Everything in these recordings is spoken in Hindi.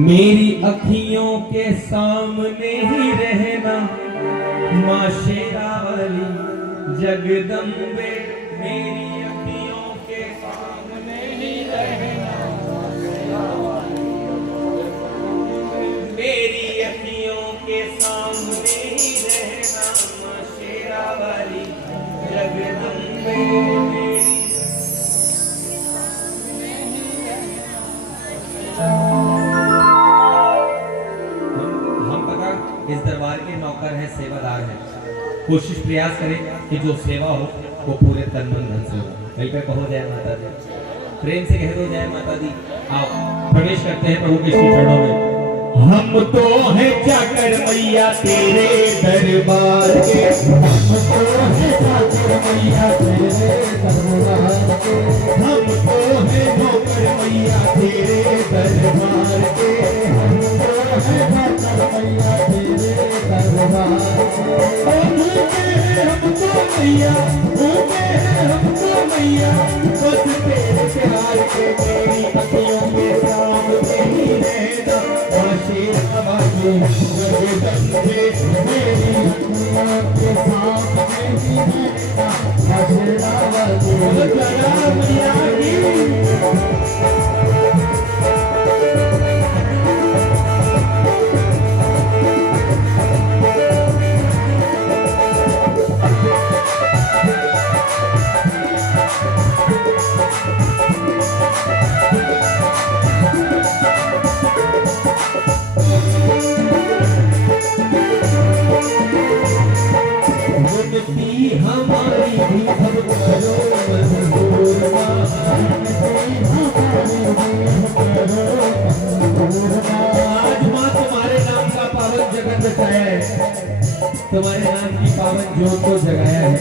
मेरी अखियों के सामने ही रहना माँ शेरावाली जगदम्बे। मेरी अखियों के सामने ही रहना, मेरी अखियों के सामने ही रहना माँ शेरावाली जगदम्बे। इस दरबार के नौकर है, सेवादार है। कोशिश प्रयास करें कि जो सेवा हो वो पूरे तन मन धन से हो। कहीं पे कहो जय माता दी, प्रेम से कह दो जय माता दी। आओ प्रवेश करते हैं प्रभु के श्री चरणों में। हम तो हैं चाकर मैया तेरे दरबार के, हम तो हैं चाकर मैया तेरे दरबार के, हम तो हैं नौकर मैया तेरे दरबार के, हम तो हैं चाकर मैया तेरे दरबार के। हमको मैया भूखे हैं, हमको मैया बस तेरे प्यार के। मेरी अखियों के सामने ही रहना माँ शेरावाली जगदम्बे। मेरी अखियों के सामने ही रहना माँ शेरावाली जगदम्बे। हमारी भी अब करो मंजूर आज माँ तुम्हारे नाम का पावन जगत बचाया है, तुम्हारे नाम की पावन ज्योत को जगाया है।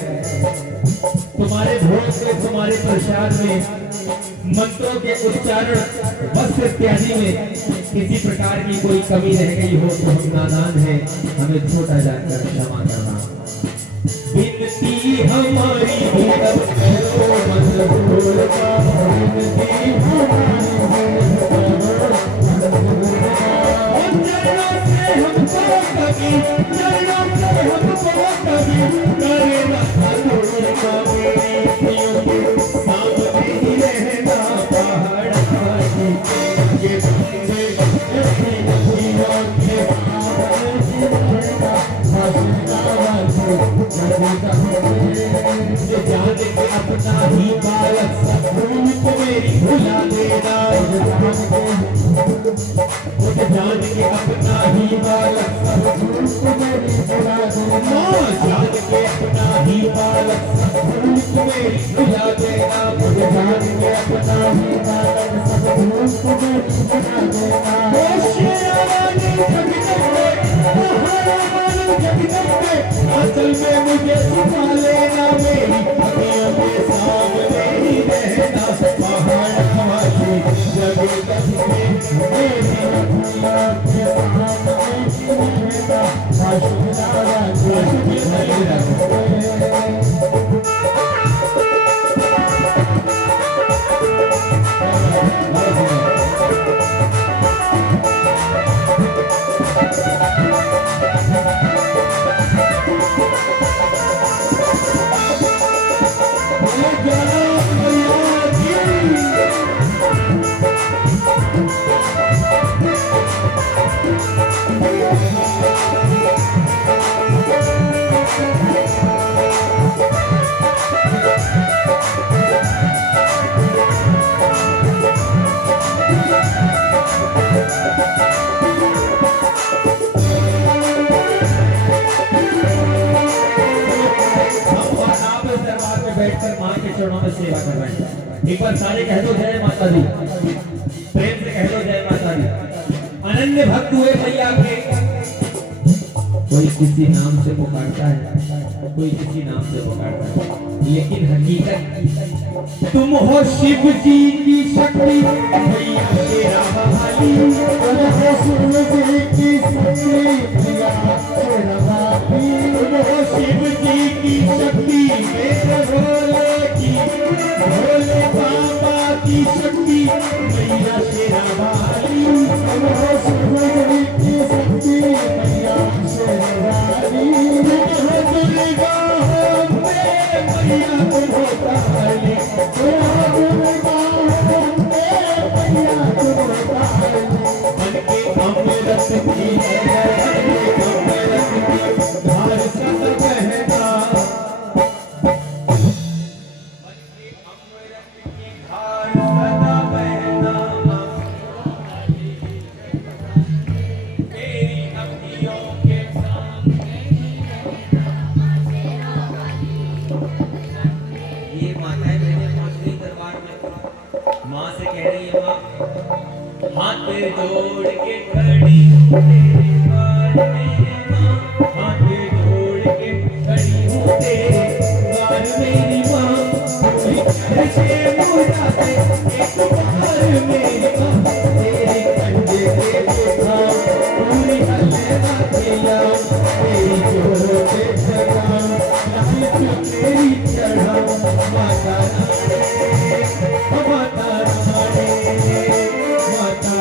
तुम्हारे भोग में, तुम्हारे प्रसाद में, मंत्रों के उच्चारण, वस्त्र इत्यादि में किसी प्रकार की कोई कमी रह गई हो तो हम नादान हैं, हमें छोटा जानकर क्षमा करना। बिनती हमारी भी अब करो मंजूर, बिनती हमारी चरणों से हमको कभी, चरणों से हमको कभी करे ना अनुर का। मेरी अखियों के सामने ही रहना पहाड़ वाली के बंदे, अपनी अखियों के सामने ही रहना जान के अपना ही बालक सपूत मेरी भुला देना, मुझे जान के अपना ही बालक सपूत मेरी भुला देना, जान के अपना ही बालक सपूत मेरी भुला देना, मुझे जान के अपना ही बालक सपूत मेरी भुला देना। शेरावाली जगदम्बे, महारानी जगदम्बे, असल में मुझे छुपा लेना। मेरी अखियों के सामने ही रहना पहाड़ वाली जगदम्बे। मेरी अखियों के सामने ही रहना शेरावाली जगदम्बे। बैठकर मां के चरणों में सेवा कर रहे हैं। एक बार सारे कह दो जय माता दी, प्रेम से कह दो जय माता दी। अनन्य भक्त हुए मैया के। कोई किसी नाम से पुकारता है, कोई किसी नाम से पुकारता है, लेकिन हकीकत तुम हो शिव जी की शक्ति मैया शेरावाली, तुम हो शिव जी की शक्ति मैया शेरावाली, तुम हो शिव जी की शक्ति मेरे भोले की, भोले बाबा की शक्ति मैया शेरावाली, तुम हो जोड़ के खड़ी हूँ तेरे द्वार मेरी माँ, हाथ जोड़ के खड़ी हूँ तेरे द्वार मेरी माँ, कोई कैसे मुझे एक बार मेरी माँ, तेरे कंधे पे बैठा पूरी हल्ला किया, तेरी जोड़ पे चढ़ा लाल तेरी चढ़ा माता रानी, माता रानी, माता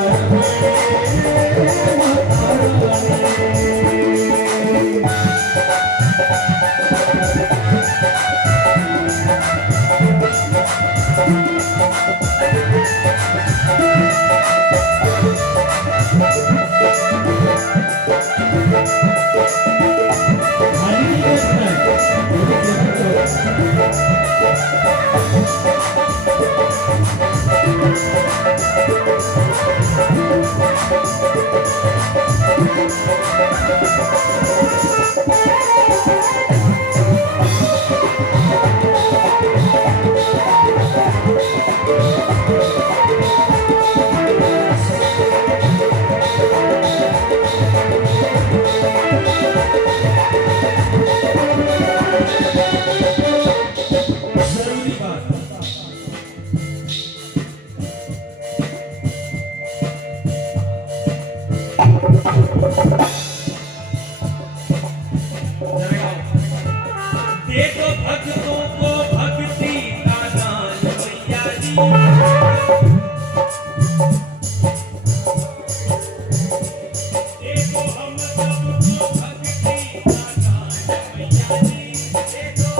देखो भक्तों को भक्ति का दान मैया जी, देखो हम सबको भक्ति का दान मैया जी, देखो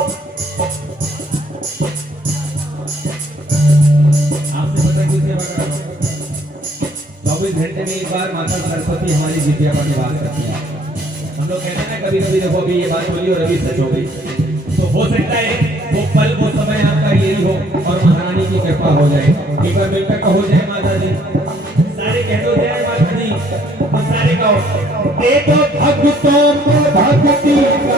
आपसे पता है किससे बात कर रहा हूँ? 24 घंटे में एक बार माता सरस्वती हमारी विद्या का निवास करती है। हम लोग कहते हैं ना कभी कभी देखो अभी ये बात बोली और अभी सच हो गई, तो हो सकता है वो पल वो समय आपका यही हो और महारानी की कृपा हो जाए। एक बार मिलकर कहो जय माता दी, सारे कह दो जय माता दी, और सारे कहो देखो भक्तों को भक्ति का